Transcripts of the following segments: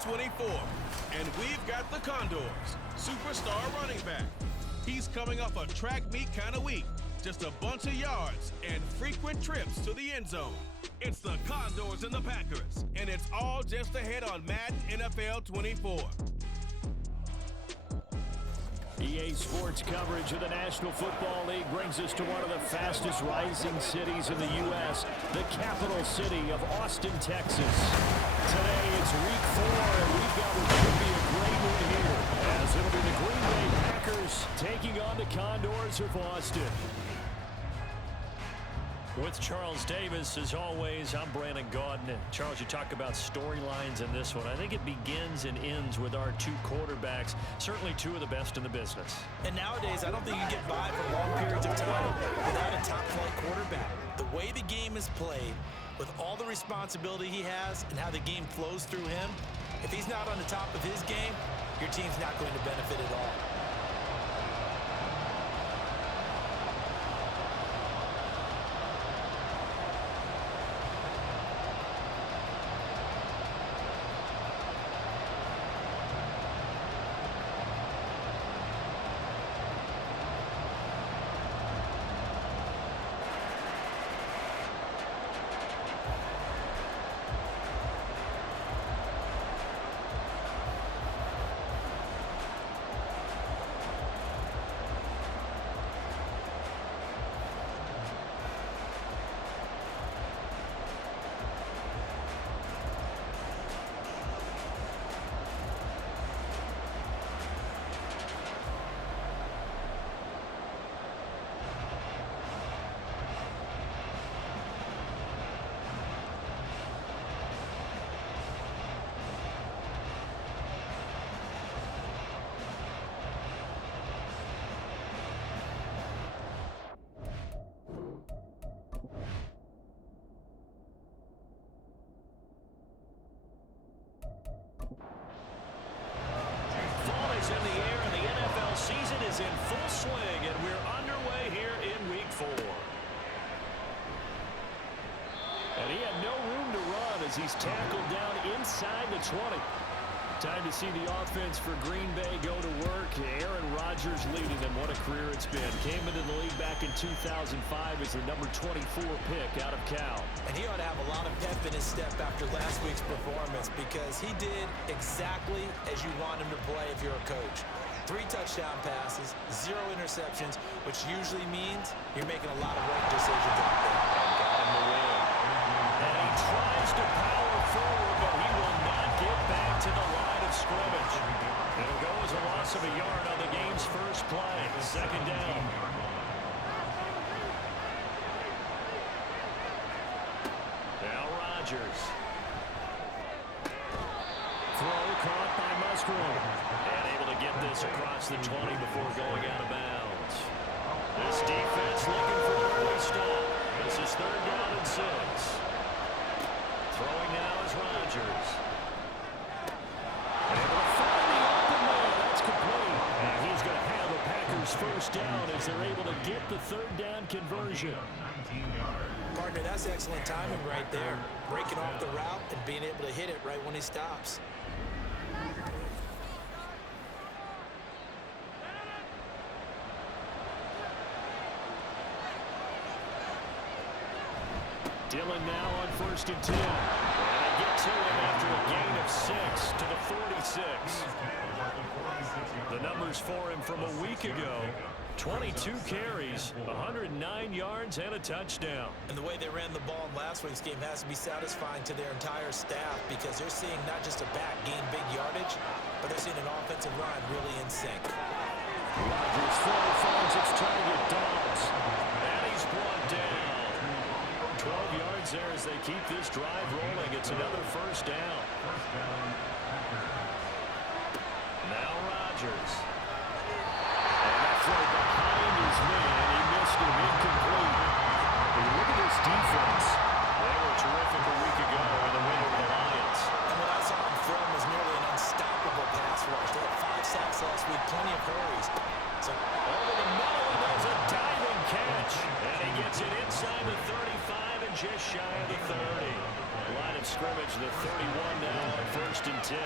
NFL 24. And we've got the Condors, superstar running back. He's coming off a track meet kind of week. Just a bunch of yards and frequent trips to the end zone. It's the Condors and the Packers, and it's all just ahead on Madden NFL 24. EA Sports coverage of the National Football League brings us to one of the fastest rising cities in the U.S., the capital city of Austin, Texas. Today it's week 4, and we've got what should be a great one here, as it'll be the Green Bay Packers taking on the Condors of Austin. With Charles Davis, as always, I'm Brandon Gaudin. Charles, you talk about storylines in this one. I think it begins and ends with our two quarterbacks, certainly two of the best in the business. And nowadays, I don't think you can get by for long periods of time without a top-flight quarterback. The way the game is played, with all the responsibility he has and how the game flows through him, if he's not on the top of his game, your team's not going to benefit at all. In the air, and the NFL season is in full swing, and we're underway here in week 4. And he had no room to run as he's tackled down inside the 20. Time to see the offense for Green Bay go to work. Aaron Rodgers leading them. What a career it's been. Came into the league back in 2005 as the number 24 pick out of Cal. And he ought to have a lot of pep in his step after last week's performance, because he did exactly as you want him to play if you're a coach. 3 touchdown passes, 0 interceptions, which usually means you're making a lot of right decisions out there. Got him the win. And he tries to power forward, but he will not get back to the line of scrimmage. It'll go as a loss of a yard on the game's first play. 2nd down. Now Rodgers. Throw caught by Musgrave. And able to get this across the 20 before going out of bounds. This defense looking for an early stop. This is 3rd down and 6. Throwing now is Rodgers. Able to find the open man. That's complete. And he's going to have a Packers first down as they're able to get the 3rd down conversion. Partner, that's excellent timing right there. Breaking off the route and being able to hit it right when he stops. Dillon now on 1st and 10. And they get to him after a gain of 6 to the 46. The numbers for him from a week ago: 22 carries, 109 yards, and a touchdown. And the way they ran the ball in last week's game has to be satisfying to their entire staff, because they're seeing not just a back gain big yardage, but they're seeing an offensive line really in sync. Rodgers finds its target, Dobbs. And he's brought down. 12 yards there as they keep this drive rolling. It's another first down. Now Rodgers. And that throw behind his man. He missed him, incomplete. But look at this defense. They were terrific a week ago in the win over the Lions. And what I saw them from was nearly an unstoppable pass rush. They had 5 sacks last week, plenty of hurries. So over the middle, and there's a diving catch. And he gets it inside the 35 and just shy of the 30. Line of scrimmage, the 31 now on 1st and 10.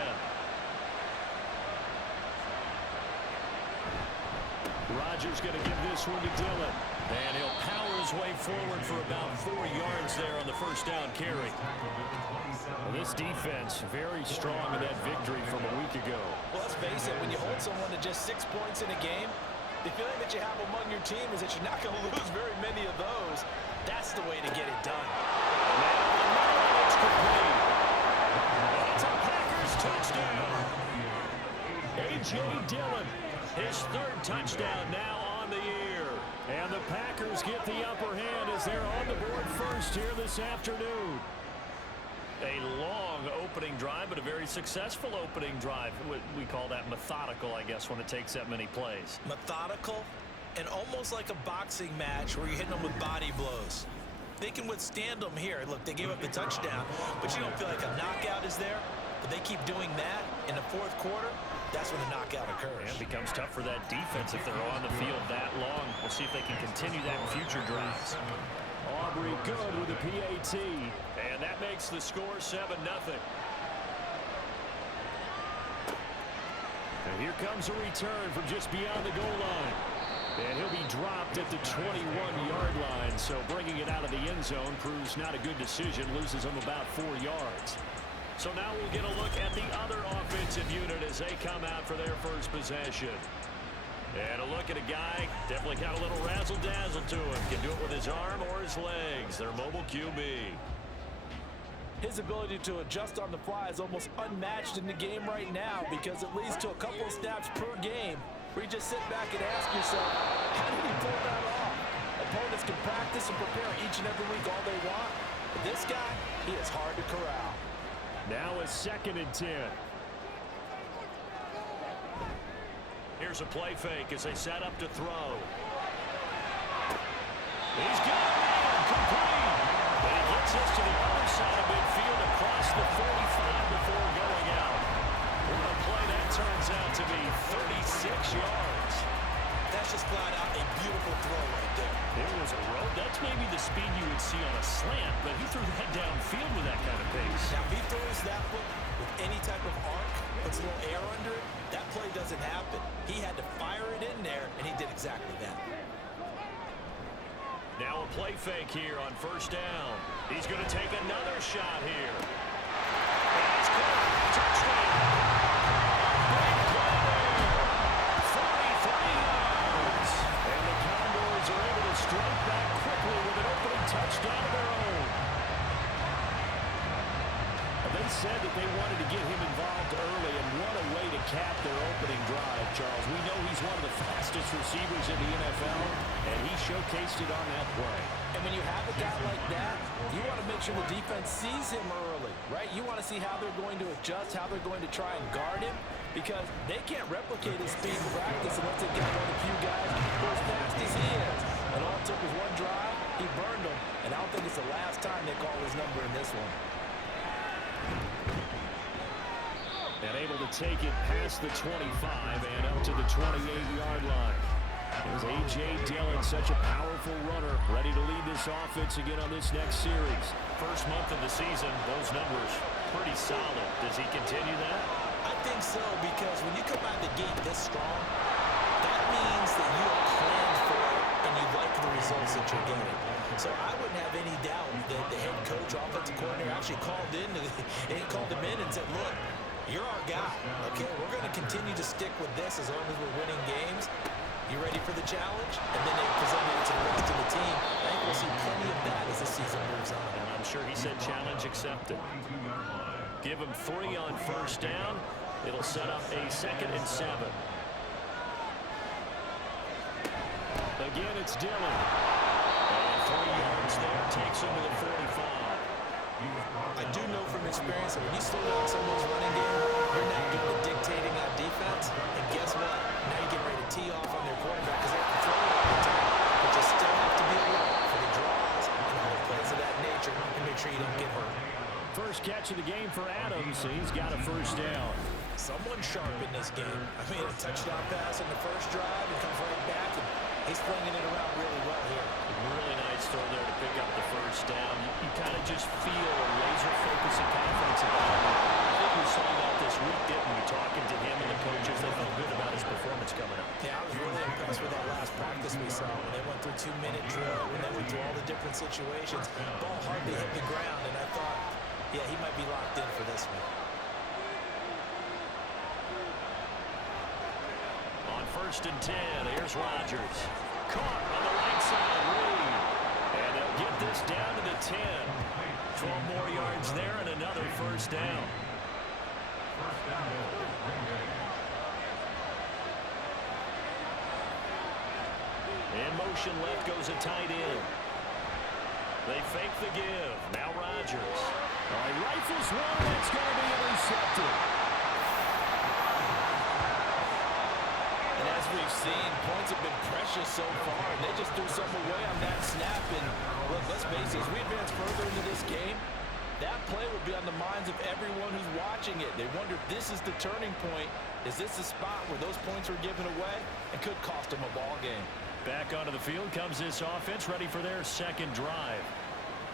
Rodgers going to give this one to Dillon. And he'll power his way forward for about 4 yards there on the first down carry. Well, this defense very strong in that victory from a week ago. Well, let's face it, when you hold someone to just 6 points in a game, the feeling that you have among your team is that you're not going to lose very many of those. That's the way to get it done. It's complete. It's a Packers touchdown. A.J. Dillon, his 3rd touchdown now on the year. And the Packers get the upper hand as they're on the board first here this afternoon. A long opening drive, but a very successful opening drive. We call that methodical, I guess, when it takes that many plays. Methodical and almost like a boxing match where you're hitting them with body blows. They can withstand them here. Look, they gave up the touchdown, but you don't feel like a knockout is there. But they keep doing that in the 4th quarter. That's when the knockout occurs. And it becomes tough for that defense if they're on the field that long. We'll see if they can continue that in future drives. Aubrey good with a PAT. And that makes the score 7-0. And here comes a return from just beyond the goal line. And he'll be dropped at the 21-yard line. So bringing it out of the end zone proves not a good decision. Loses him about 4 yards. So now we'll get a look at the other offensive unit as they come out for their first possession. And a look at a guy, definitely got a little razzle-dazzle to him. Can do it with his arm or his legs. Their mobile QB. His ability to adjust on the fly is almost unmatched in the game right now because it leads to a couple of snaps per game where you just sit back and ask yourself, how did he pull that off? Opponents can practice and prepare each and every week all they want. But this guy, he is hard to corral. Now a 2nd and 10. Here's a play fake as they set up to throw. He's got it, complete. But he gets us to the other side of midfield across the 45 before going out. What a play that turns out to be, 36 yards. That's just flat out a beautiful throw right there. There was a road. That's maybe the speed you would see on a slant, but he threw that downfield with that kind of pace. Now, if he throws that one with any type of arc, puts a little air under it, that play doesn't happen. He had to fire it in there, and he did exactly that. Now a play fake here on 1st down. He's going to take another shot here. And he's caught. Touchdown. Big play there. 43 yards. And the Cowboys are able to strike back quickly with an opening touchdown of their own. They said that they wanted to get him involved early, and what a way to cap their opening drive, Charles. We know he's one of the fastest receivers in the NFL, and he showcased it on that play. And when you have a guy like that, you want to make sure the defense sees him early, right? You want to see how they're going to adjust, how they're going to try and guard him, because they can't replicate his speed in practice unless they get one of the few guys who are as fast as he is. And all it took was one drive, he burned them, and I don't think it's the last time they call his number in this one. And able to take it past the 25 and up to the 28-yard line. There's A.J. Dillon, such a powerful runner, ready to lead this offense again on this next series. First month of the season, those numbers pretty solid. Does he continue that? I think so, because when you come out of the gate this strong, that means that you have planned for it and you like the results that you're getting. So I wouldn't have any doubt that the head coach, offensive coordinator, actually called him in and said, look, you're our guy. Okay, we're going to continue to stick with this as long as we're winning games. You ready for the challenge? And then they presented it to the rest of the team. I think we'll see plenty of that as the season moves on. And I'm sure he said challenge accepted. Give him 3 on 1st down. It'll set up a 2nd and 7. Again, it's Dillon. And 3 yards there. Takes him to the 45. I do know from experience that when you slow down someone's running game, you're not doing the dictating on defense. And guess what? Now you're getting ready to tee off on their quarterback because they have to throw it all the time. But you still have to be alert for the draws and other plays of that nature and make sure you don't get hurt. First catch of the game for Adams. He's got a 1st down. Someone sharp in this game. I mean, a touchdown pass in the first drive and comes right back and He's flinging it around really well here. Really nice throw there to pick up the first down. You kind of just feel a laser focus and confidence about him. I think we saw that this week, didn't we? Talking to him and the coaches, they felt good about his performance coming up. Yeah, I was really impressed with that last practice we saw when they went through 2-minute drill, when they went through all the different situations. Ball hardly hit the ground, and I thought, yeah, he might be locked in for this one. On 1st and 10, here's Rodgers. Caught on the right side, Reed. And they'll get this down to the 10. 12 more yards there and another first down. In motion left goes a tight end. They fake the give. Now Rodgers. All right, rifles one. That's going to be intercepted. And as we've seen, points have been precious so far, and they just threw some away on that snap. And look, let's face it, as we advance further into this game, that play will be on the minds of everyone who's watching it. They wonder if this is the turning point. Is this the spot where those points were given away and could cost them a ball game? Back onto the field comes this offense, ready for their second drive.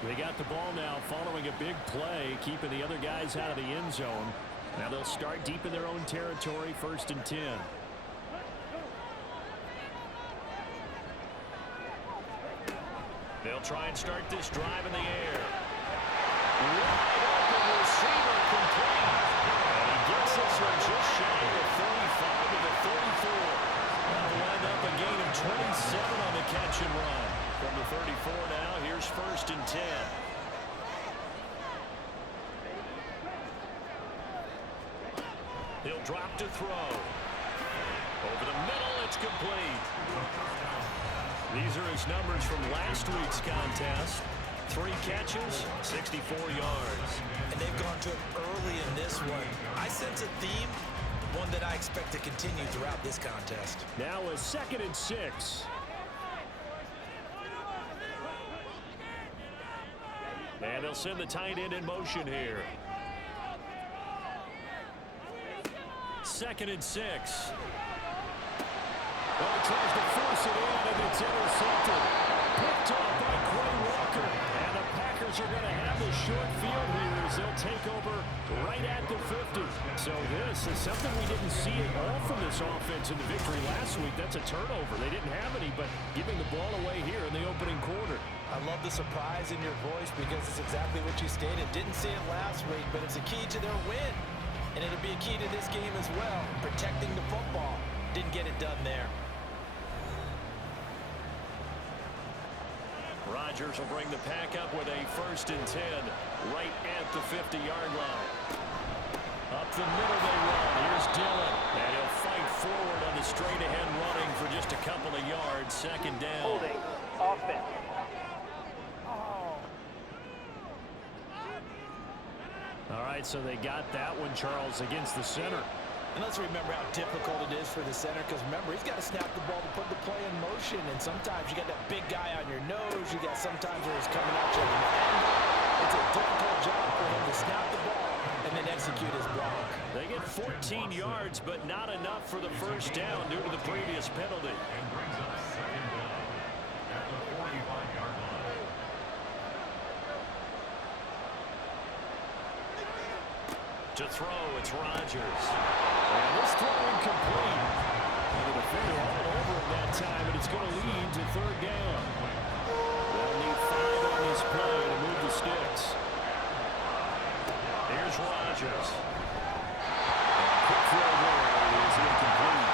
They got the ball now following a big play, keeping the other guys out of the end zone. Now they'll start deep in their own territory, 1st and 10. They'll try and start this drive in the air. Wide open receiver complete. And he gets this one just shy of the 35 to the 34. That'll wind up a gain of 27 on the catch and run. From the 34 now, here's 1st and 10. He'll drop to throw. Over the middle, it's complete. These are his numbers from last week's contest. 3 catches, 64 yards. And they've gone to it early in this one. I sense a theme, one that I expect to continue throughout this contest. Now a 2nd and 6. And they'll send the tight end in motion here. 2nd and 6. Well, he tries to force it in, and it's intercepted. Picked off by Quay Walker. And the Packers are going to have the short field here as they'll take over right at the 50. So this is something we didn't see at all from this offense in the victory last week. That's a turnover. They didn't have any, but giving the ball away here in the opening quarter. I love the surprise in your voice because it's exactly what you stated. Didn't see it last week, but it's a key to their win. And it'll be a key to this game as well, protecting the football. Didn't get it done there. Rodgers will bring the pack up with a 1st and 10 right at the 50-yard line. Up the middle they run. Here's Dillon. And he'll fight forward on the straight-ahead running for just a couple of yards. 2nd down. Holding offense. All right, so they got that one, Charles, against the center. And let's remember how difficult it is for the center, because remember, he's got to snap the ball to put the play in motion, and sometimes you got that big guy on your nose. You got sometimes where he's coming at you at an angle. It's a difficult job for him to snap the ball and then execute his block. They get 14 yards, but not enough for the first down due to the previous penalty. To throw, it's Rodgers. And this throw incomplete. And the defender all over it that time, and it's going to lead to 3rd down. They'll need 5 on this play to move the sticks. Here's Rodgers. Quick throw there is incomplete.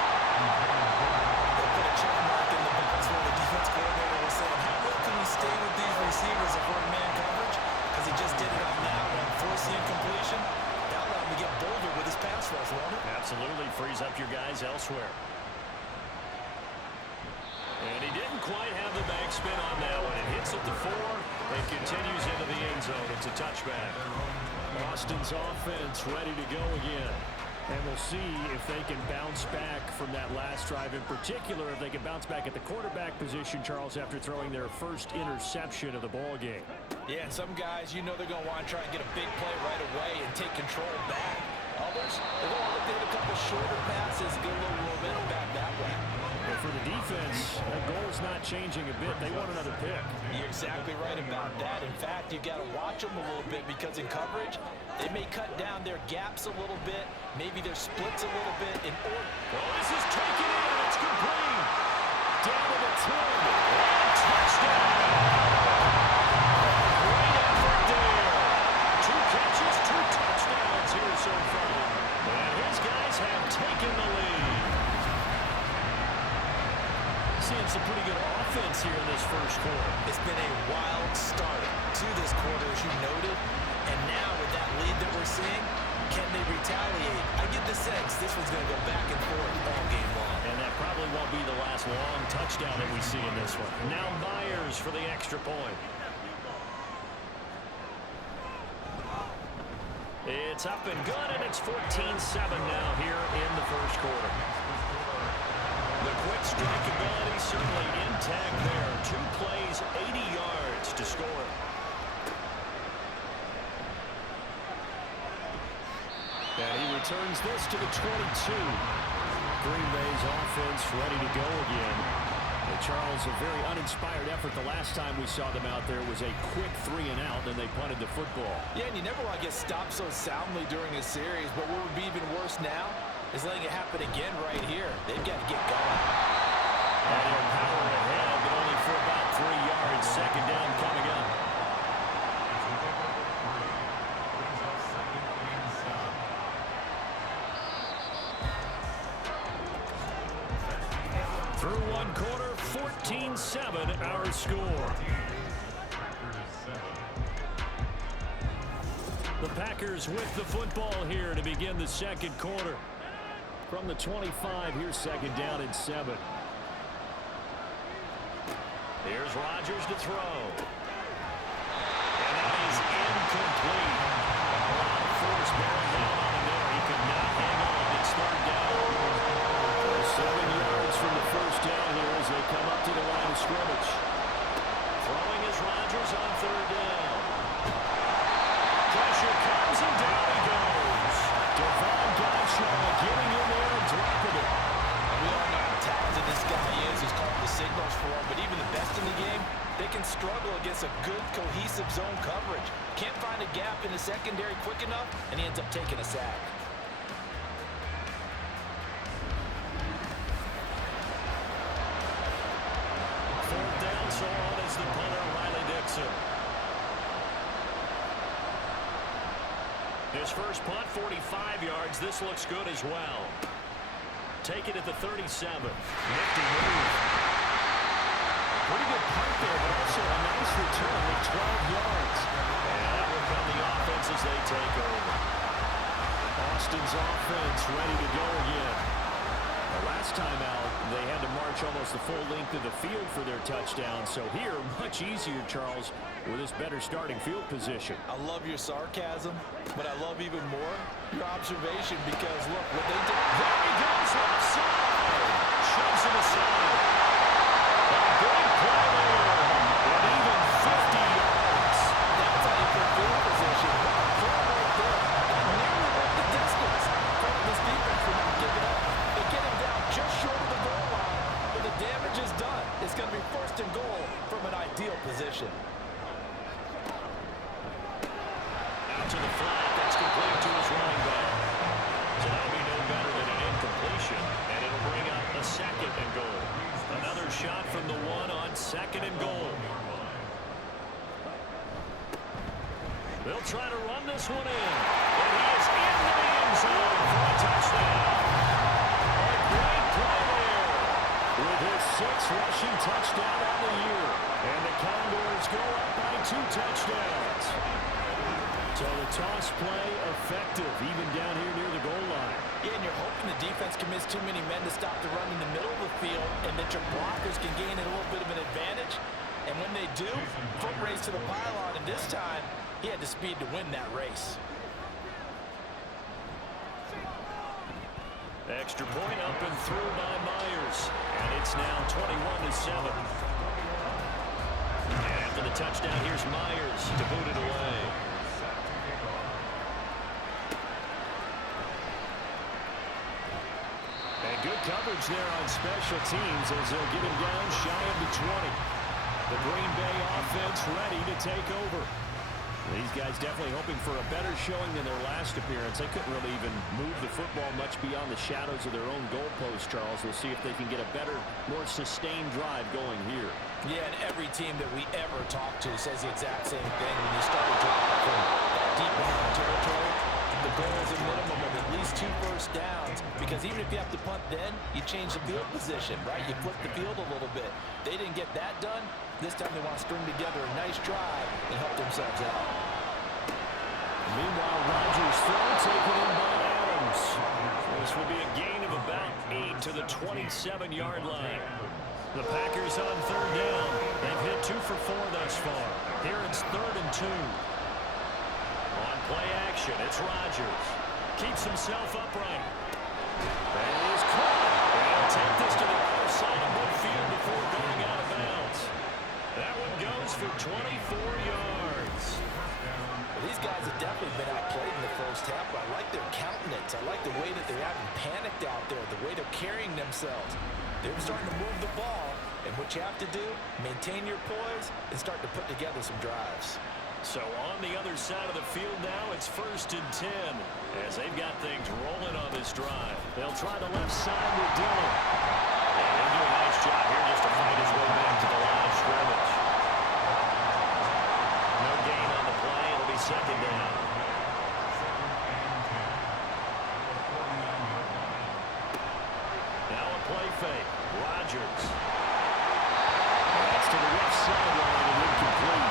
They put a check mark in the box where the defense coordinator was saying, how well can we stay with these receivers if we're in man coverage? Because he just did it on that one, forcing incompletion. To get bolder with his pass rush, won't it? Absolutely frees up your guys elsewhere. And he didn't quite have the backspin on that one. It hits at the 4 and continues into the end zone. It's a touchback. Austin's offense ready to go again. And we'll see if they can bounce back from that last drive. In particular, if they can bounce back at the quarterback position, Charles, after throwing their first interception of the ball game. Yeah, and some guys, you know they're going to want to try and get a big play right away and take control back. Others, they're going to look to hit a couple those shorter passes, get a little momentum back that way. But for the defense, that goal's not changing a bit. They want another pick. You're exactly right about that. In fact, you've got to watch them a little bit because in coverage, they may cut down their gaps a little bit, maybe their splits a little bit in order. Well, this is taken in. It's complete. Down to the 10. And touchdown. Great effort there. 2 catches, 2 touchdowns here so far. And his guys have taken the lead. Seeing some pretty good offense here in this first quarter. It's been a wild start to this quarter, as you noted. And now with that lead that we're seeing, can they retaliate? I get the sense this one's going to go back and forth all game long. And that probably won't be the last long touchdown that we see in this one. Now Myers for the extra point. It's up and good, and it's 14-7 now here in the first quarter. The quick strike ability certainly intact there. 2 plays, 80 yards to score. And he returns this to the 22. Green Bay's offense ready to go again. And Charles, a very uninspired effort the last time we saw them out there was a quick 3 and out, then they punted the football. Yeah, and you never want to get stopped so soundly during a series, but what would be even worse now is letting it happen again right here. They've got to get going. And they're power ahead, but only for about 3 yards. Second down coming up. Through 1 quarter, 14-7 our score. The Packers with the football here to begin the second quarter. From the 25, here's second down and 7. Here's Rodgers to throw. And that is incomplete. A lot of force bearing down on him there. He could not hang on. It's third down. 7 yards from the first down here as they come up to the line of scrimmage. Throwing is Rodgers on third down. Pressure comes and down he goes. Devon Gottschall getting in there and dropping it. We all know how talented this guy is. He's called the signals for him, but even the best in the game, they can struggle against a good, cohesive zone coverage. Can't find a gap in the secondary quick enough, and he ends up taking a sack. Fourth down, so on is the punter, Riley Dixon. His first punt, 45 yards. This looks good as well. Take it at the 37. Nifty move. Pretty good punt there, but also a nice return with 12 yards. And that will come the offense as they take over. Austin's offense ready to go again. The last time out, they had to march almost the full length of the field for their touchdown. So here, much easier, Charles, with this better starting field position. I love your sarcasm, but I love even more your observation because, look, what they did. There he goes, left side. Shoves him aside. A big play there. And even 50 yards. That's how you put field position. Throw right there. That nearly went the distance. Credit this defense for not giving up. They get him down just short of the goal line, but the damage is done. It's going to be first and goal from an ideal position. Out to the flat. That's complete to his running back. So that'll be no better than an incompletion, and it'll bring up a second and goal. Another shot from the 1 on second and goal. They'll try to run this one in. And he is in the end zone for a touchdown. A great play there with his 6th rushing touchdown on the year. And the Condors go up by 2 touchdowns. So the toss play effective, even down here near the goal line. Yeah, and you're hoping the defense commits too many men to stop the run in the middle of the field and that your blockers can gain a little bit of an advantage. And when they do, foot race to the pylon, and this time, he had the speed to win that race. Extra point up and through by Myers. And it's now 21-7. And after the touchdown, here's Myers to boot it away. And good coverage there on special teams as they'll get him down shy of the 20. The Green Bay offense ready to take over. These guys definitely hoping for a better showing than their last appearance. They couldn't really even move the football much beyond the shadows of their own goalpost, Charles. We'll see if they can get a better, more sustained drive going here. Yeah, and every team that we ever talk to says the exact same thing. When you start to drop from that deep down territory, the goal is a minimum of at least 2 first downs, because even if you have to punt then, you change the field position, right? You flip the field a little bit. They didn't get that done. This time they want to string together a nice drive and help themselves out. Meanwhile, Rodgers throw taken in by Adams. This will be a gain of about 8 to the 27-yard line. The Packers on 3rd down. They've hit 2 for 4 thus far. Here it's 3rd and 2. On play action, it's Rodgers. Keeps himself upright. And he's caught. And he'll take this to the other side of midfield before going out of bounds. That one goes for 24 yards. Well, these guys have definitely been outplayed in the first half, but I like their countenance. I like the way that they haven't panicked out there, the way they're carrying themselves. They're starting to move the ball, and what you have to do, maintain your poise and start to put together some drives. So on the other side of the field now, it's 1st and 10 as they've got things rolling on this drive. They'll try the left side with Dillon. And he'll do a nice job here just to fight his way back to the line of scrimmage. No gain on the play. It'll be 2nd down. Now a play fake. Rodgers. That's to the left sideline and incomplete.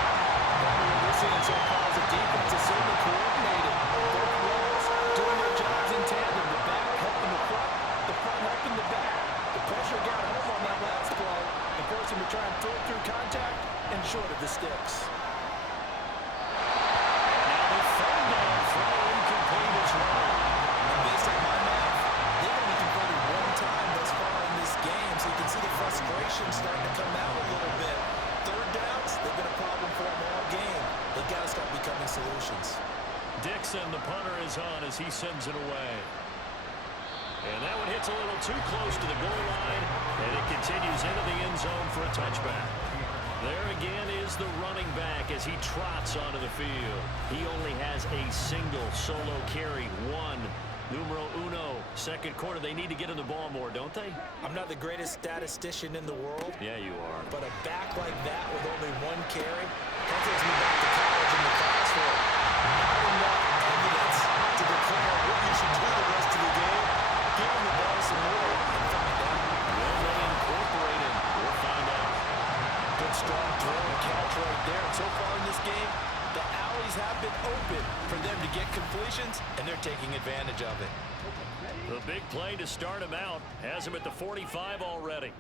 What we're seeing so far as the defense is certainly coordinated. Both roles doing their jobs in tandem. The back helping the front helping the back. The pressure got home on that last play and forced him to try and throw through contact and short of the sticks. Now the 3rd down throw incomplete as well. And based on my math, they've only converted 1 time thus far in this game, so you can see the frustration starting to come out a little bit. 3rd downs, they've been a problem for them all game. They've got to start becoming solutions. Dixon, the punter, is on as he sends it away. And that one hits a little too close to the goal line, and it continues into the end zone for a touchback. There again is the running back as he trots onto the field. He only has a single solo carry, 1. Numero uno, 2nd quarter. They need to get in the ball more, don't they? I'm not the greatest statistician in the world. Yeah, you are. But a back like that with only 1 carry, that takes me back to college in the classroom. Not enough evidence to declare what you should do the rest of the game. Give him the ball some more and find out. Will they incorporate him? We'll find out. Good strong throw and catch right there. And so far in this game, the alleys have been open for them to get completions, and they're taking advantage of it. The big play to start him out has him at the 45 already.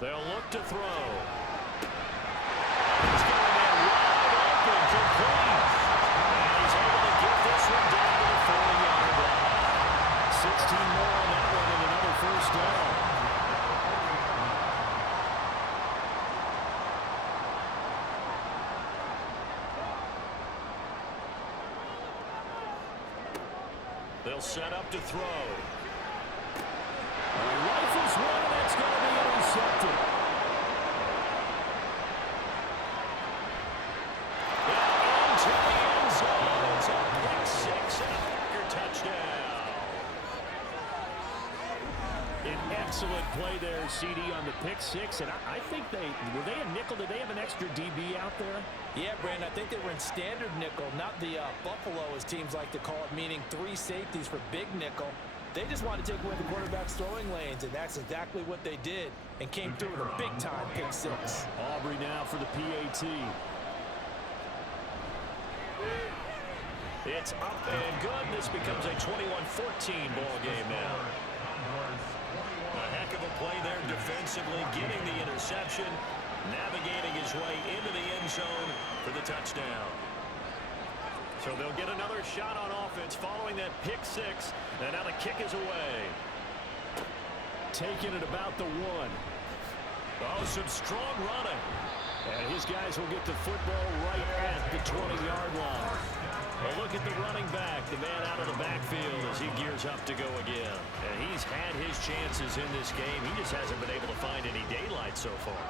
They'll look to throw. He's got a man wide open, complete. And he's able to get this one down to the 40-yard line. 16 more on that one and another 1st down. They'll set up to throw. He rifles one, and that's going to be intercepted. Into the end zone. It's a pick 6 and a Packer touchdown. An excellent play there, CD, on the pick 6. And I think were they a nickel? Did they have an extra DB out there? Yeah, Brandon, I think they were in standard nickel, not the Buffalo, as teams like to call it, meaning 3 safeties for big nickel. They just wanted to take away the quarterback's throwing lanes, and that's exactly what they did and came through with a big-time pick 6. Aubrey now for the PAT. It's up and good. This becomes a 21-14 ball game now. A heck of a play there defensively, getting the interception, navigating his way into the end zone for the touchdown. So they'll get another shot on offense following that pick 6, and now the kick is away. Taking it about the 1. Oh, some strong running. And his guys will get the football right at the 20-yard line. Well, look at the running back, the man out of the backfield as he gears up to go again. And he's had his chances in this game. He just hasn't been able to find any daylight so far.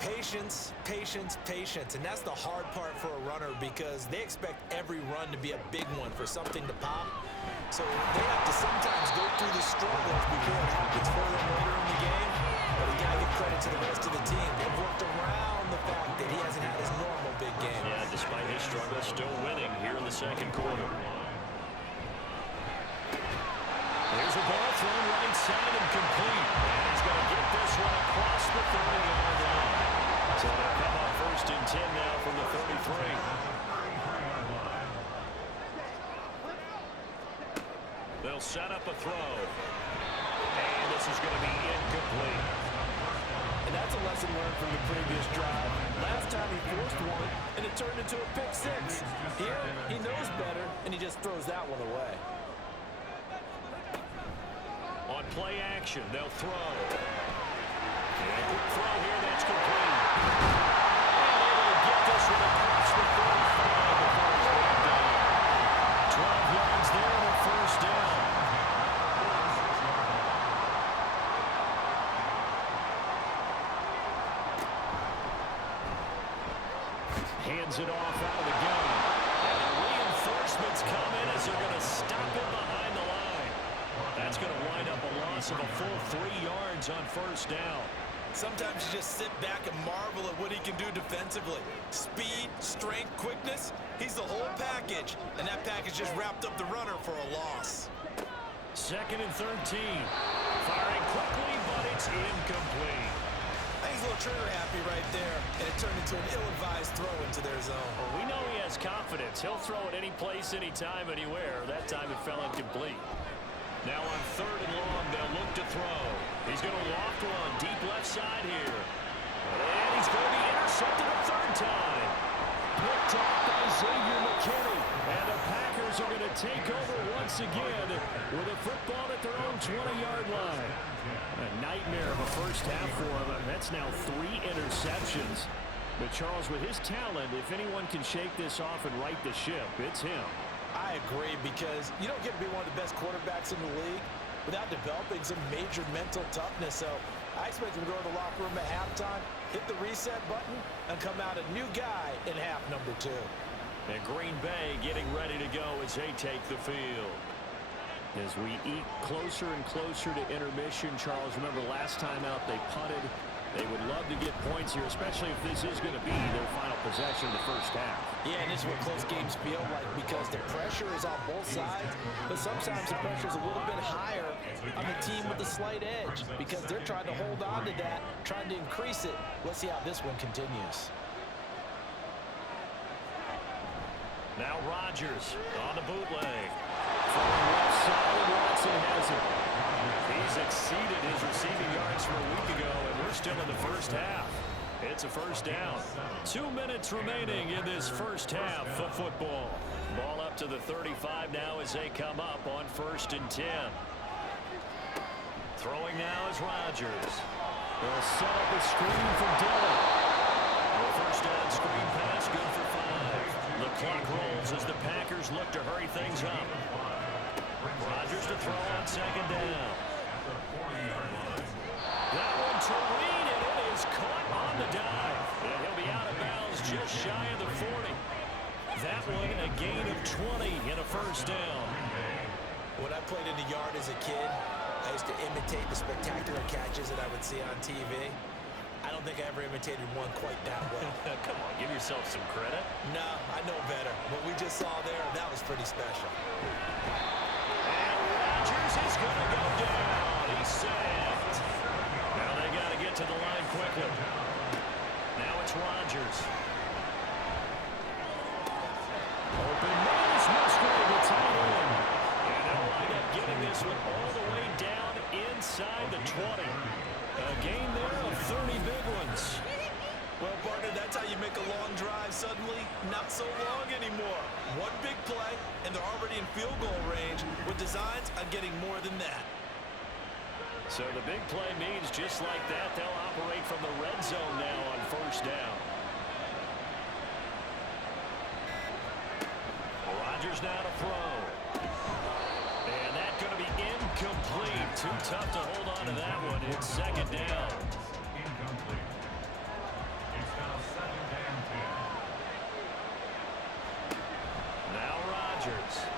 Patience, patience, patience. And that's the hard part for a runner because they expect every run to be a big one for something to pop. So they have to sometimes go through the struggles before it happens for them later in the game. But you got to give credit to the rest of the team. They've worked around the fact that he hasn't had his normal big game. Yeah, despite his struggles, still winning here in the second quarter. There's a ball thrown right side and complete. And he's going to get this one across the 30-yard line. So they'll come up 1st and 10 now from the 33. They'll set up a throw. And this is going to be incomplete. And that's a lesson learned from the previous drive. Last time he forced one, and it turned into a pick six. Here, he knows better, and he just throws that one away. On play action, they'll throw. And a quick throw here, that's complete. And able to get this one across the 45 before it's brought down. 12 yards there and a 1st down. Hands it off out of the gun. And the reinforcements come in as they're going to stop it behind the line. That's going to wind up a loss of a full 3 yards on 1st down. Sometimes you just sit back and marvel at what he can do defensively. Speed, strength, quickness, he's the whole package. And that package just wrapped up the runner for a loss. 2nd and 13. Firing quickly, but it's incomplete. I think he's a little trigger happy right there, and it turned into an ill-advised throw into their zone. Well, we know he has confidence. He'll throw it any place, anytime, anywhere. That time it fell incomplete. Now on 3rd and long, they'll look to throw. He's going to loft one deep left side here. And he's going to be intercepted a 3rd time. Picked off by Xavier McKinney. And the Packers are going to take over once again with a football at their own 20-yard line. A nightmare of a first half for him. That's now 3 interceptions. But Charles, with his talent, if anyone can shake this off and right the ship, it's him. I agree, because you don't get to be one of the best quarterbacks in the league without developing some major mental toughness. So I expect him to go to the locker room at halftime, hit the reset button, and come out a new guy in half number 2. And Green Bay getting ready to go as they take the field. As we eke closer and closer to intermission, Charles, remember last time out they punted. They would love to get points here, especially if this is going to be their final possession of the first half. Yeah, and this is what close games feel like, because the pressure is on both sides, but sometimes the pressure is a little bit higher on the team with the slight edge, because they're trying to hold on to that, trying to increase it. Let's see how this one continues. Now Rodgers on the bootleg. From the left side, and Watson has it. He's exceeded his receiving yards from a week ago, and we're still in the first half. It's a 1st down. 2 minutes remaining in this first half of football. Ball up to the 35 now as they come up on 1st and 10. Throwing now is Rodgers. They'll set up a screen for Dillon. The 1st down screen pass, good for 5. The clock rolls as the Packers look to hurry things up. Rodgers to throw on 2nd down. That one to Reed, and it is caught on the dive. And he'll be out of bounds just shy of the 40. That one a gain of 20 and a 1st down. When I played in the yard as a kid, I used to imitate the spectacular catches that I would see on TV. I don't think I ever imitated one quite that well. Come on, give yourself some credit. No, I know better. What we just saw there, that was pretty special. And Rodgers is going to go down. He's sacked. Now they got to get to the line quickly. Now it's Rodgers. Open man is Musgrave, the tight end. And they'll wind up getting this one all the way down inside the 20. A gain there of 30 big ones. Well, partner, that's how you make a long drive suddenly not so long anymore. One big play, and they're already in field goal range with designs on getting more than that. So the big play means just like that, they'll operate from the red zone now on 1st down. Rodgers now to throw. And that's going to be incomplete. Too tough to hold on to that one. It's second down. Incomplete. It's now second and 10. Now Rodgers.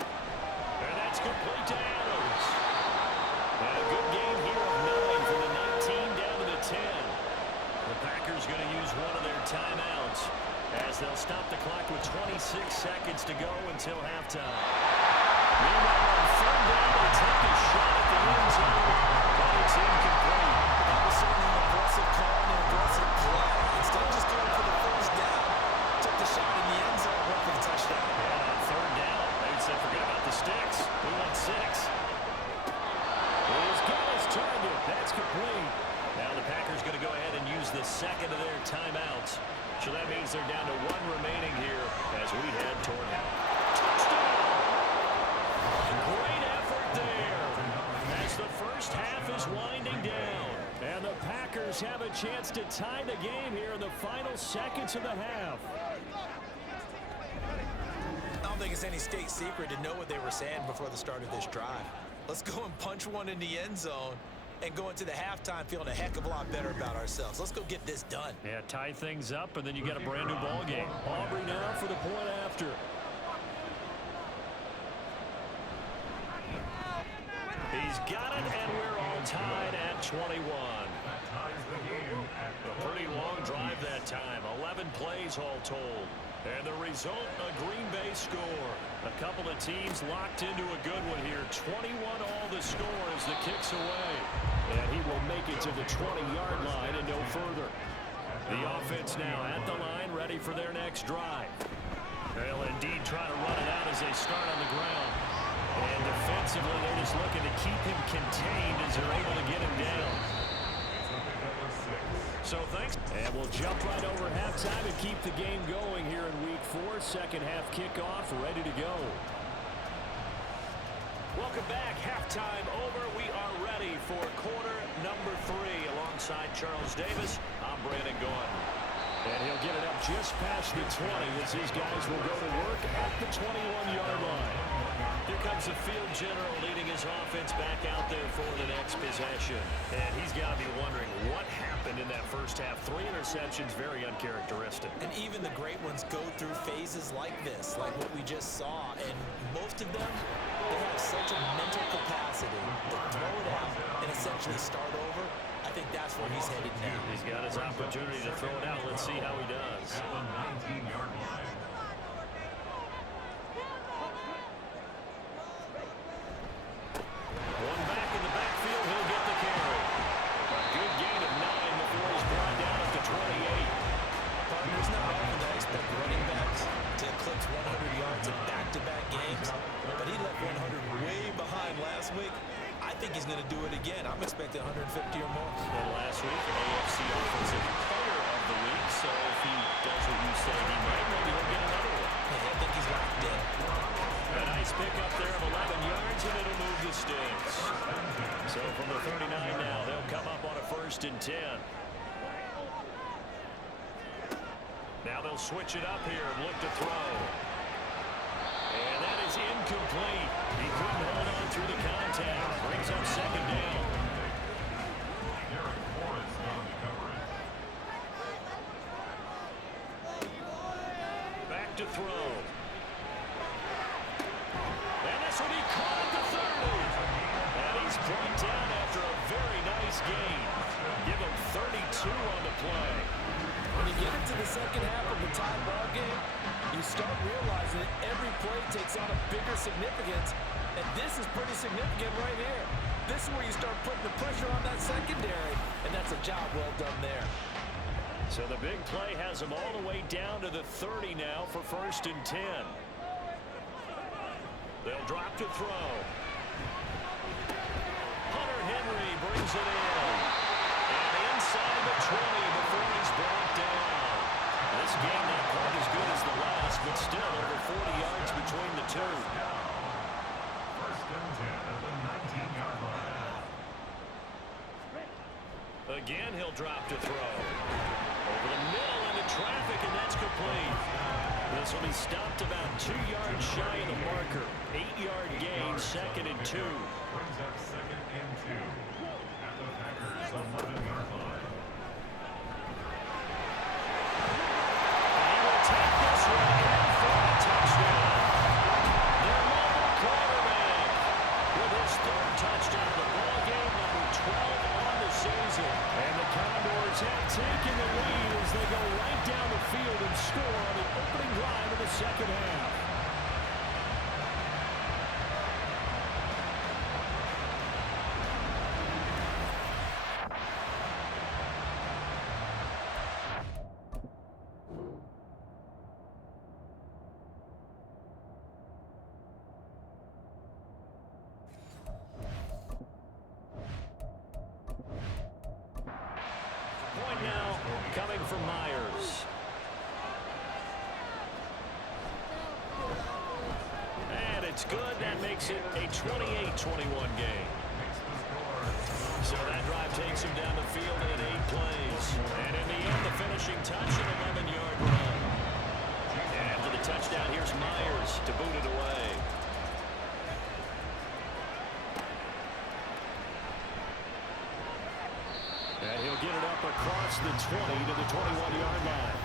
And that's complete to Adams. And a good game here of 9 from the 19 down to the 10. The Packers going to use one of their timeouts as they'll stop the clock with 26 seconds to go until halftime. Meanwhile, on third down, they take a shot at the end zone, but it's incomplete. That was certainly an aggressive call and an aggressive play. Instead of just going for the first down, took the shot in the end zone, went for the touchdown. And on third down, they said forget about the sticks. We want 6. He's got his target. That's complete. Now the Packers going to go ahead and use the second of their timeouts. So that means they're down to 1 remaining here as we head toward half. Touchdown! Great effort there as the first half is winding down. And the Packers have a chance to tie the game here in the final seconds of the half. I don't think it's any state secret to know what they were saying before the start of this drive. Let's go and punch one in the end zone and go into the halftime feeling a heck of a lot better about ourselves. Let's go get this done. Yeah, tie things up, and then you got a brand new ball game. Aubrey now for the point after. He's got it, and we're all tied at 21. That ties the game at A pretty long drive that time. 11 plays all told. And the result, a Green Bay score. A couple of teams locked into a good one here. 21 all the score as the kick's away. And he will make it to the 20-yard line and no further. The offense now at the line, ready for their next drive. They'll indeed try to run it out as they start on the ground. And defensively, they're just looking to keep him contained as they're able to get him down. So thanks. And we'll jump right over halftime and keep the game going here in Week 4. Second half kickoff, ready to go. Welcome back. Halftime over. We are ready for quarter number 3. Alongside Charles Davis, I'm Brandon Gordon. And he'll get it up just past the 20 as his guys will go to work at the 21-yard line. Here comes the field general leading his offense back out there for the next possession. And he's got to be wondering what happened in that first half. 3 interceptions, very uncharacteristic. And even the great ones go through phases like this, like what we just saw. And most of them, they have such a mental capacity to throw it out and essentially start over. I think that's where he's headed now. He's got his opportunity to throw it out. Let's see how he does. at the 19-yard line. One back in the backfield, he'll get the carry. A good gain of 9 before he's brought down at the 28. Partners not often that expect running backs to eclipse 100 yards in back-to-back games, but he left 100 way behind last week. I think he's going to do it again. I'm expecting 150 or more. Well, last week, AFC Offensive Player of the Week, so if he does what you say he might, maybe he'll get another one. Yeah, I think he's locked in. A nice pickup there of 11 yards, and it'll move the sticks. So from the 39 now, they'll come up on a 1st and 10. Now they'll switch it up here and look to throw. And that is incomplete. He couldn't hold on through the contact. Brings up 2nd down. Back to throw. And this one he caught at the 30. And he's brought down after a very nice gain. Give him 32 on the play. When you get into the second half of the tie ball game, you start realizing that every play takes on a bigger significance, and this is pretty significant right here. This is where you start putting the pressure on that secondary, and that's a job well done there. So the big play has him all the way down to the 30 now for 1st and 10. They'll drop to throw. Hunter Henry brings it in. And inside the 20 before he's brought down. This game not quite as good as the last, but still over 40 yards between the two. 1st and 10 at the 19-yard line. Again, he'll drop to throw. Over the middle into traffic, and that's complete. This will be stopped about 2 yards shy of the marker. 8-yard gain, 2nd and 2. Brings up 2nd and 2 at the Packers' 11-yard line. He will take this one in for a touchdown. Their mobile quarterback with his 3rd touchdown of the ball game, number 12 on the season. And the Condors have taken the lead as they go right down the field and score on the opening drive of the second half. Point now coming from Myers. And it's good. That makes it a 28-21 game. So that drive takes him down the field in 8 plays. And in the end, the finishing touch, an 11-yard run. And after the touchdown, here's Myers to boot it away. And he'll get it up across the 20 to the 21-yard line.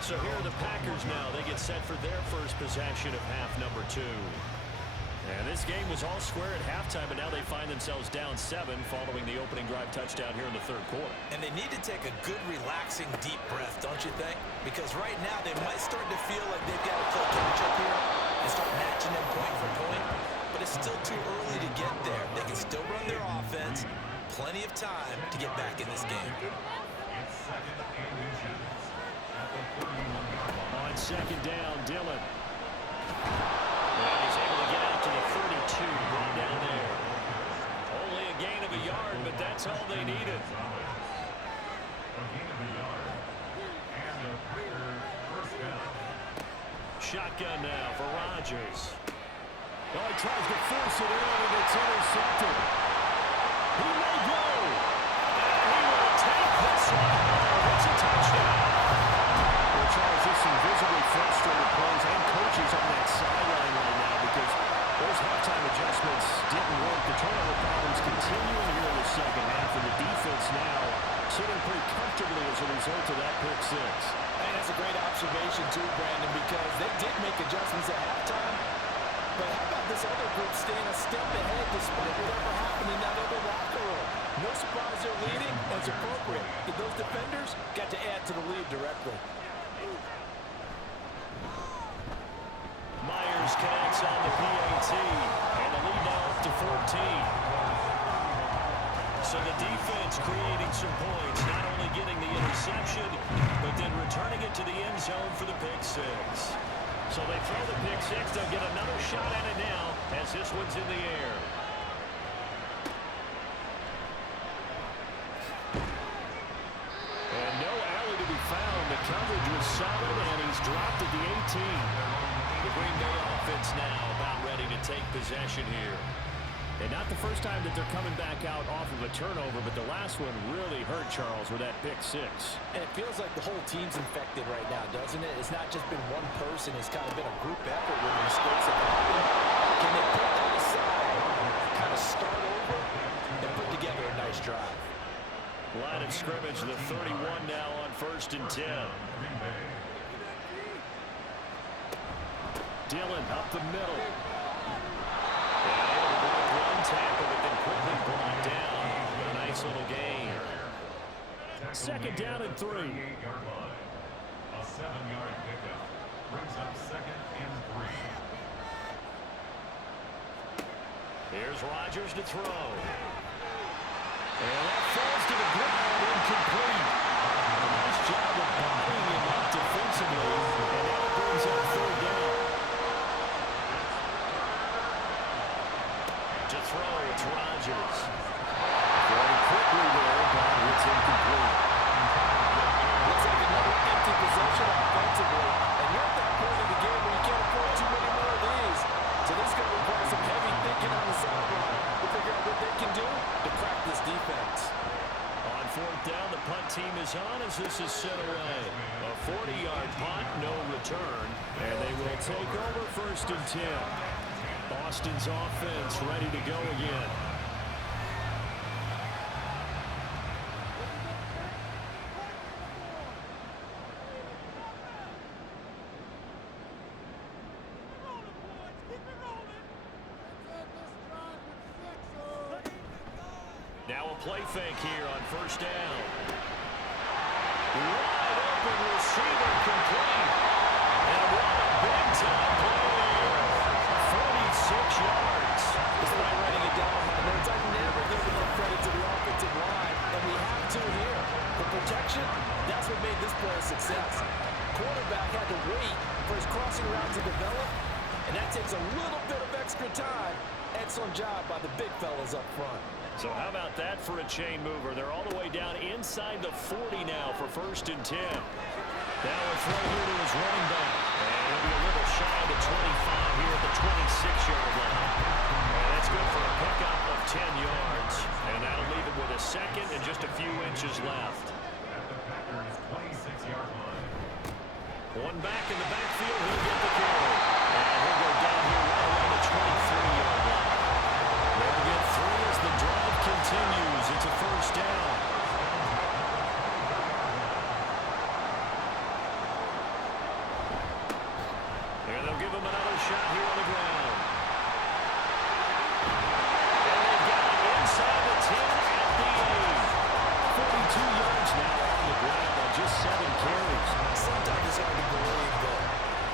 So here are the Packers now. They get set for their first possession of half number 2. And this game was all square at halftime, but now they find themselves down 7 following the opening drive touchdown here in the 3rd quarter. And they need to take a good, relaxing, deep breath, don't you think? Because right now they might start to feel like they've got to play catch-up here and start matching them point for point. But it's still too early to get there. They can still run their offense. Plenty of time to get back in this game. It's 2nd and inches at the 31-yard line. On 2nd down, Dillon. And he's able to get out to the 32, right down there. Only a gain of a yard, but that's all they needed. A gain of a yard. And a Packer first down. Shotgun now for Rodgers. Oh, he tries to force it in, and it's intercepted. He may go. He will take this one. It's a touchdown. Well, Charles, there's some visibly frustrated players and coaches on that sideline right now because those halftime adjustments didn't work. The turnover problems continuing here in the second half, and the defense now sitting pretty comfortably as a result of that pick 6. And that's a great observation, too, Brandon, because they did make adjustments at halftime. But how about this other group staying a step ahead despite whatever happened in that other locker room? No surprise they're leading. That's appropriate. Those defenders got to add to the lead directly. Myers connects on the PAT, and the lead now up to 14. So the defense creating some points, not only getting the interception, but then returning it to the end zone for the pick 6. So they throw the pick 6. They'll get another shot at it now as this one's in the air. And no alley to be found. The coverage was solid, and he's dropped at the 18. The Green Bay offense now about ready to take possession here. And not the first time that they're coming back out off of a turnover, but the last one really hurt Charles with that pick 6. And it feels like the whole team's infected right now, doesn't it? It's not just been one person. It's kind of been a group effort with the mistakes that happen. Can they put that aside, kind of start over, and put together a nice drive? Line of scrimmage, the 31 now on 1st and 10. Dillon up the middle. One tackle, but then quickly brought down. A nice little gain. 2nd down and 3. A 7-yard pickup brings up 2nd and 3. Here's Rodgers to throw. And that falls to the ground, incomplete. Nice job of bombing him up defensively, and now it brings up 3rd down. To throw, it's Rodgers. Going quickly there, but it's incomplete. Looks like another empty possession offensively. And you're at that point in the game where you can't afford too many more of these. So this is going to require some heavy thinking on the sideline to figure out what they can do to crack this defense. On 4th down, the punt team is on as this is set away. A 40-yard punt, no return. And they will take over 1st and 10. Boston's offense ready to go again. Now a play fake here on 1st down. Wide open receiver complete. And what a big-time play. 46 yards. Despite writing it down on my notes, I never give enough credit to the offensive line, and we have to here. The protection, that's what made this play a success. Quarterback had to wait for his crossing route to develop, and that takes a little bit of extra time. Excellent job by the big fellas up front. So how about that for a chain mover? They're all the way down inside the 40 now for 1st and 10. Now a throw here to his running back. And he'll be a little shy of the 25 here at the 26-yard line. And that's good for a pickup of 10 yards. And that'll leave it with a second and just a few inches left. At the Packers' 26-yard line. One back in the backfield, he'll get the carry. And he'll go down here right around the 23-yard line. They'll get 3 as the drive continues. It's a 1st down. And they'll give him another shot here on the ground. And they've got it inside the 10 at the 8. 42 yards now on the ground on just 7 carries. Sometimes it's hard to believe, but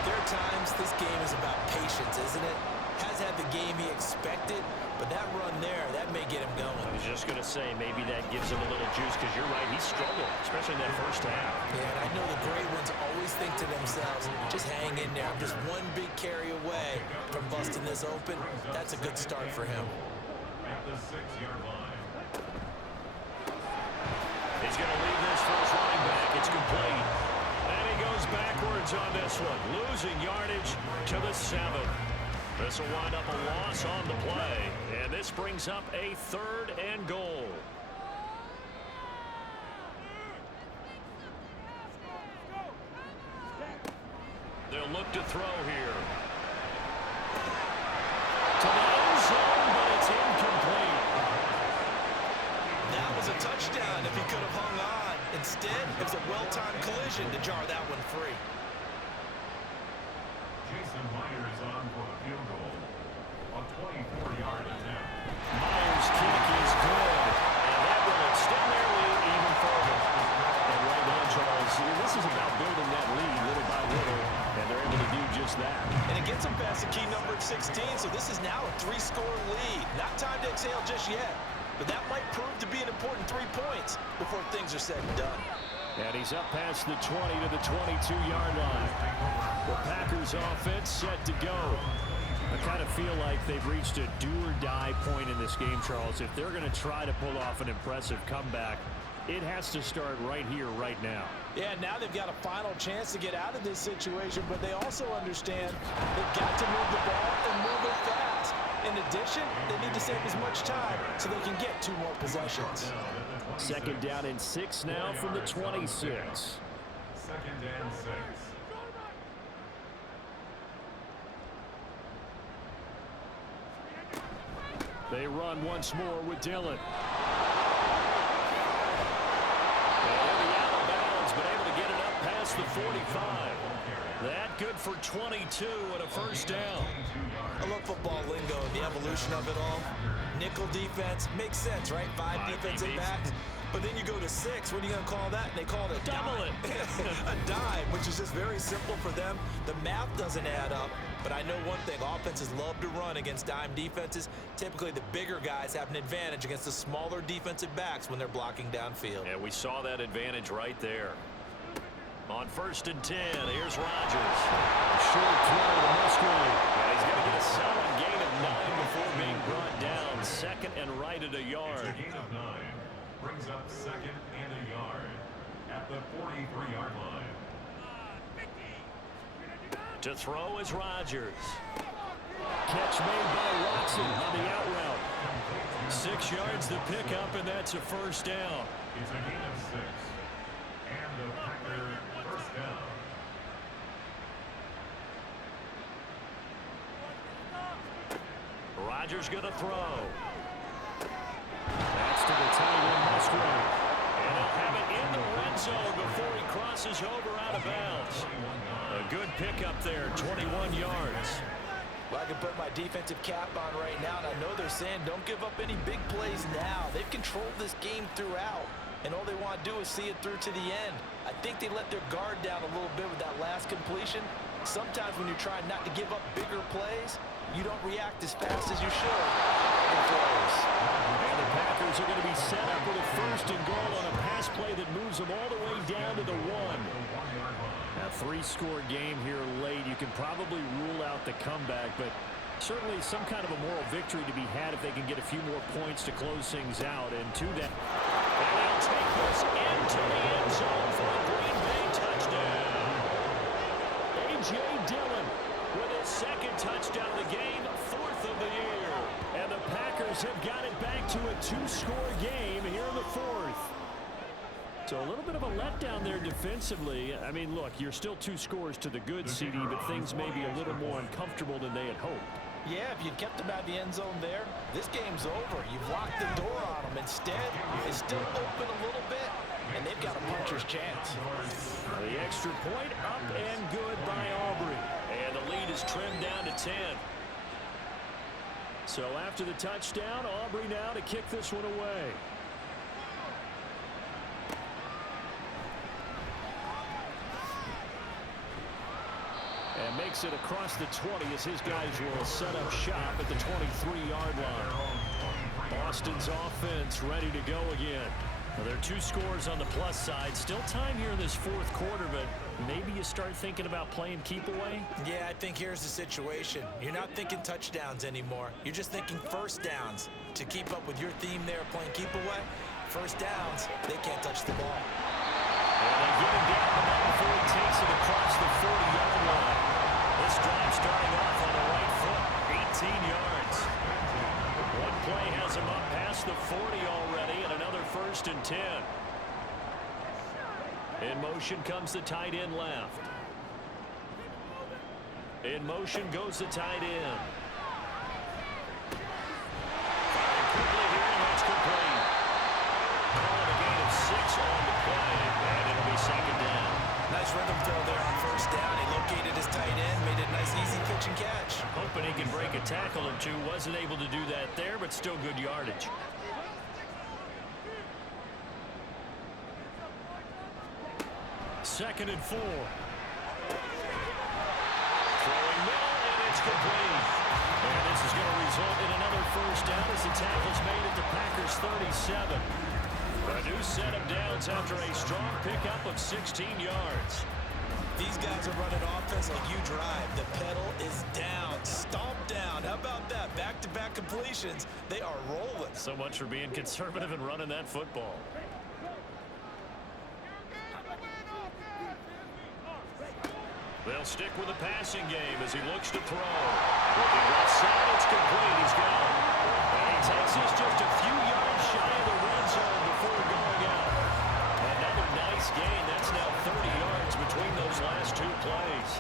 there are times this game is about patience, isn't it? Has had the game he expected, but that run there, that may get him going. I was just going to say, maybe that gives him a little juice, because you're right, he struggled, especially in that 1st half. Yeah, and I know the great ones always think to themselves, just hang in there. I'm just one big carry away from busting this open. That's a good start for him. At the 6-yard line. He's going to leave this for his running back. It's complete. And he goes backwards on this one, losing yardage to the 7. This will wind up a loss on the play. And this brings up a 3rd and goal. They'll look to throw here. To the end zone, but it's incomplete. That was a touchdown if he could have hung on. Instead, it was a well-timed collision to jar that one free. Jason Myers on for the field goal. A 24-yard attempt. Myers' kick is good. And that will extend their lead even further. And right now, Charles, this is about building that lead little by little. And they're able to do just that. And it gets him past the key number at 16, so this is now a 3-score lead. Not time to exhale just yet, but that might prove to be an important 3 points before things are said and done. And he's up past the 20 to the 22-yard line. The Packers offense set to go. I kind of feel like they've reached a do-or-die point in this game, Charles. If they're going to try to pull off an impressive comeback, it has to start right here, right now. Yeah, now they've got a final chance to get out of this situation, but they also understand they've got to move the ball and move it fast. In addition, they need to save as much time so they can get 2 more possessions. 2nd down and 6 now from the 26. 2nd and 6. They run once more with Dillon. But able to get it up past the 45. That good for 22 and a 1st down. I love football lingo and the evolution of it all. Nickel defense makes sense, right? 5 defensive backs. But then you go to 6. What are you going to call that? And they call it a double dime. A dime, which is just very simple for them. The math doesn't add up. But I know one thing. Offenses love to run against dime defenses. Typically, the bigger guys have an advantage against the smaller defensive backs when they're blocking downfield. And we saw that advantage right there. On 1st and 10, here's Rodgers. Short throw to Musgrave. And he's going to get a solid gain of 9 before being brought down. 2nd and right at a yard. It's a gain of 9. Brings up 2nd and a yard at the 43-yard line. To throw is Rodgers. Catch made by Watson on the out route. 6 yards the pickup, and that's a 1st down. It's a gain of 6. And the Packers 1st down. Rodgers going to throw. That's to the tight end, Musgrave. And he'll have it in the red zone before he crosses over out of bounds. A good pickup there, 21 yards. Well, I can put my defensive cap on right now, and I know they're saying don't give up any big plays now. They've controlled this game throughout, and all they want to do is see it through to the end. I think they let their guard down a little bit with that last completion. Sometimes when you're trying not to give up bigger plays, you don't react as fast as you should. And the Packers are going to be set up with a first and goal on a pass play that moves them all the way down to the 1. A 3-score game here late. You can probably rule out the comeback, but certainly some kind of a moral victory to be had if they can get a few more points to close things out. And to that, and they'll take this into the end zone for a Green Bay touchdown. A.J. Dillon with his second touchdown of the game, 4th of the year. And the Packers have got it back to a 2-score game here in the 4th. So a little bit of a letdown there defensively. I mean, look, you're still 2 scores to the good, CD, but things may be a little more uncomfortable than they had hoped. Yeah, if you'd kept them out of the end zone there, this game's over. You've locked the door on them. Instead, it's still open a little bit, and they've got a puncher's chance. The extra point up and good by Aubrey. And the lead is trimmed down to 10. So after the touchdown, Aubrey now to kick this one away. And makes it across the 20 as his guys will set up shop at the 23-yard line. Boston's offense ready to go again. Well, there are 2 scores on the plus side. Still time here in this 4th quarter, but maybe you start thinking about playing keep away? Yeah, I think here's the situation. You're not thinking touchdowns anymore. You're just thinking first downs. To keep up with your theme there, playing keep away, first downs, they can't touch the ball. And they get him down the ball before he takes it across the 40-yard line. This drive starting off on the right foot, 18 yards. One play has him up past the 40 already, and another 1st and 10. In motion comes the tight end left. In motion goes the tight end. Firing quickly here, and that's complete. Calling a gain of 6 on the play, and it'll be 2nd down. Nice rhythm throw there on first down. He located his tight end, made it a nice, easy pitch and catch. Hoping he can break a tackle or 2. Wasn't able to do that there, but still good yardage. Second and 4. Throwing middle, and it's complete. And this is going to result in another first down as the tackle's made at the Packers 37. A new set of downs after a strong pickup of 16 yards. These guys are running offense like you drive. The pedal is down, stomp down. How about that? Back-to-back completions. They are rolling. So much for being conservative and running that football. They'll stick with the passing game as he looks to throw. Looking left side, it's complete. He's got it. And he takes this just a few yards shy of the red zone before going out. Another nice gain. That's now 30 yards between those last 2 plays.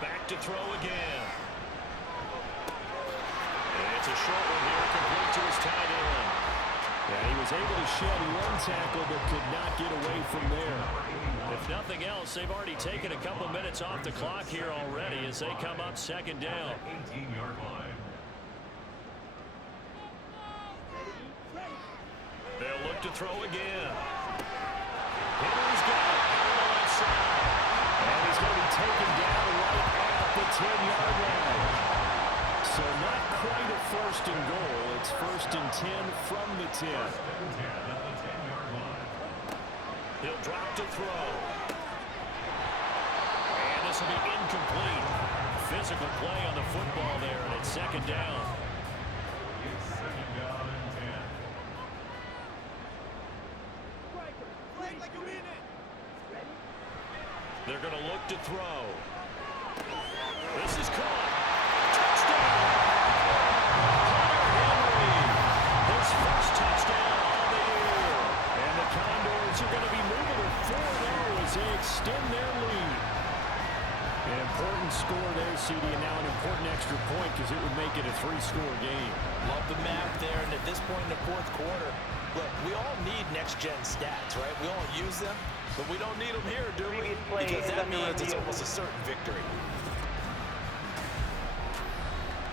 Back to throw again. And it's a short one here, complete to his tight end. And he was able to shed 1 tackle but could not get away from there. If nothing else, they've already taken a couple minutes off the clock here already as they come up 2nd down. 18-yard line. They'll look to throw again. Henry's got it on the left side. And he's going to be taken down right at the 10-yard line. So not quite a 1st and goal. It's 1st and 10 from the 10. He'll drop to throw. And this will be incomplete. Physical play on the football there, and it's 2nd down. It's 2nd down and 10. They're going to look to throw. This is caught. Touchdown! Henry, his first as they extend their lead. An important score there, CD, and now an important extra point because it would make it a 3-score game. Love the math there, and at this point in the fourth quarter, look, we all need next-gen stats, right? We all use them, but we don't need them here, do we? Because that means it's almost a certain victory.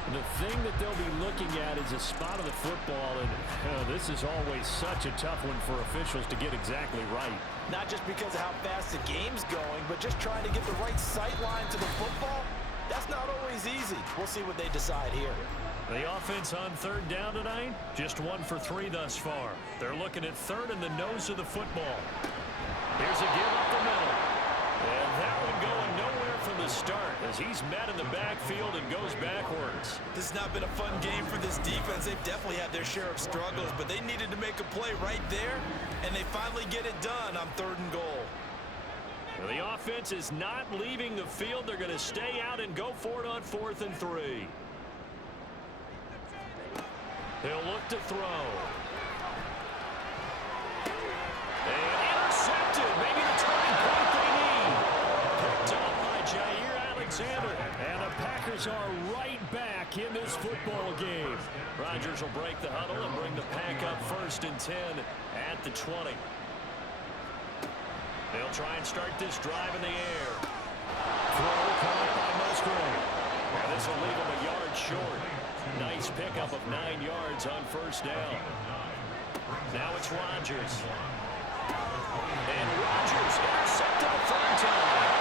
The thing that they'll be looking at is a spot of the football, and this is always such a tough one for officials to get exactly right. Not just because of how fast the game's going, but just trying to get the right sight line to the football. That's not always easy. We'll see what they decide here. The offense on third down tonight, just 1 for 3 thus far. They're looking at third in the nose of the football. Here's a give up the middle. And that one going nowhere from the start as he's met in the backfield and goes backwards. This has not been a fun game for this defense. They've definitely had their share of struggles, but they needed to make a play right there, and they finally get it done on 3rd and goal. Well, the offense is not leaving the field. They're going to stay out and go for it on 4th and 3. He'll look to throw. And intercepted. Maybe the turning point they need. Picked up by Jair Alexander. And the Packers are right back in this football game. Rodgers will break the huddle and bring the Pack up 1st and 10 at the 20. They'll try and start this drive in the air. Throw caught by Musgrave. And this will leave him a yard short. Nice pickup of 9 yards on 1st down. Now it's Rodgers. And Rodgers intercepted the 3rd time.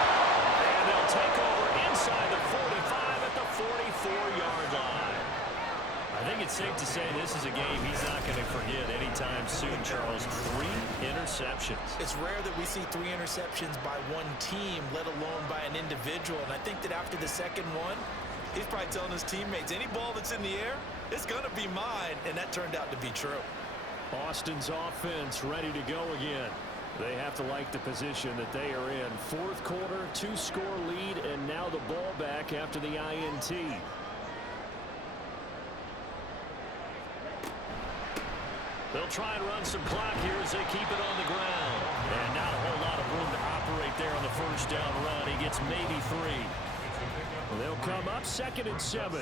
And they'll take over inside the 45 at the 44-yard line. I think it's safe to say this is a game he's not going to forget anytime soon, Charles. 3 interceptions. It's rare that we see 3 interceptions by one team, let alone by an individual. And I think that after the second one, he's probably telling his teammates, any ball that's in the air, it's going to be mine. And that turned out to be true. Austin's offense ready to go again. They have to like the position that they are in. 4th quarter, 2-score lead, and now the ball back after the INT. They'll try and run some clock here as they keep it on the ground. And not a whole lot of room to operate there on the 1st down run. He gets maybe 3. They'll come up 2nd and 7.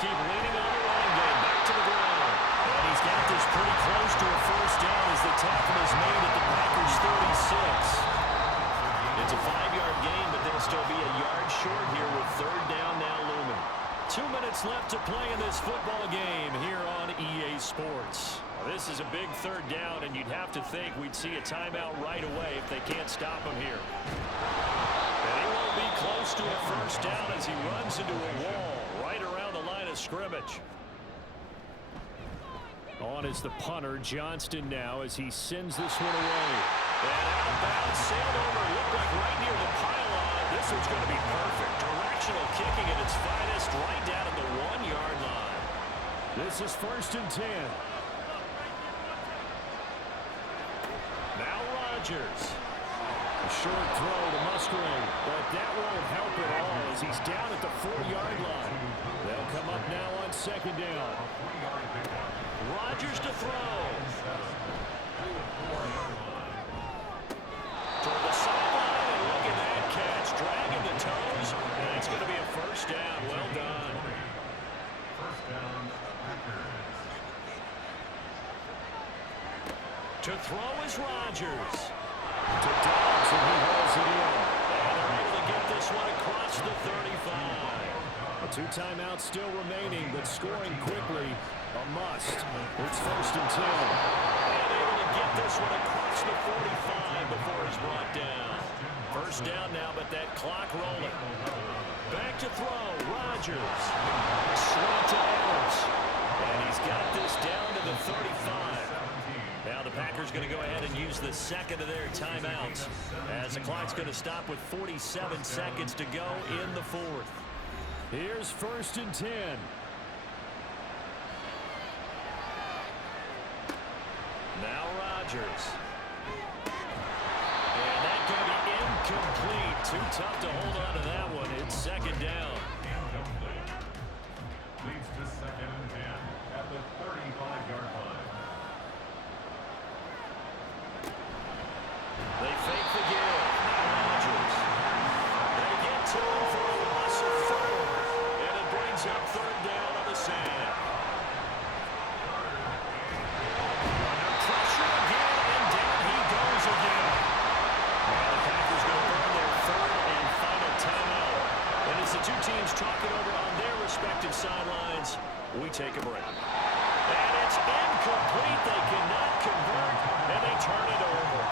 Keep leaning on the running game. Back to the ground. And he's got this pretty close to a 1st down as the tackle is made at the Packers 36. It's a 5-yard gain, but they'll still be a yard short here with 3rd down now looming. 2 minutes left to play in this football game here on EA Sports. This is a big 3rd down, and you'd have to think we'd see a timeout right away if they can't stop him here. And he won't be close to a 1st down as he runs into a wall right around the line of scrimmage. On is the punter, Johnston, now as he sends this one away. And out of bounds, sailed over, looked like right near the pylon. This one's going to be perfect. Directional kicking at its finest, right down at the 1-yard line. This is 1st and 10. Now Rodgers. A short throw to Musgrave, but that won't help at all as he's down at the 4-yard line. They'll come up now on 2nd down. Rodgers to throw. Toward the sideline, and look at that catch. Dragging the toes, and it's going to be a 1st down. Well done. 1st down, Packers. To throw is Rodgers. To Dobbs, and he holds it in. And they're able to get this one across the 35. 2 timeouts still remaining, but scoring quickly, a must. It's 1st and 10. And able to get this one across the 45 before he's brought down. 1st down now, but that clock rolling. Back to throw, Rodgers. Slant to Evans. And he's got this down to the 35. Now the Packers going to go ahead and use the 2nd of their timeouts as the clock's going to stop with 47 seconds to go in the 4th. Here's 1st and 10. Now Rodgers. And that going to be incomplete. Too tough to hold on to that one. It's 2nd down. Leads respective sidelines, we take a break. And it's incomplete. They cannot convert, and they turn it over.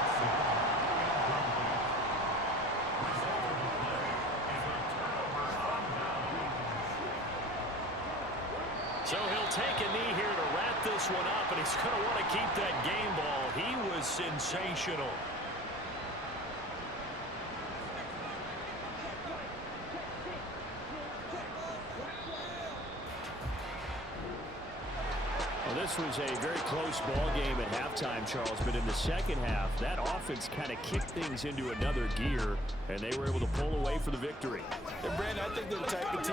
So he'll take a knee here to wrap this one up, and he's going to want to keep that game ball. He was sensational. Well, this was a very close ball game at halftime, Charles, but in the second half, that offense kind of kicked things into another gear, and they were able to pull away for the victory. And Brandon, I think they're the type of team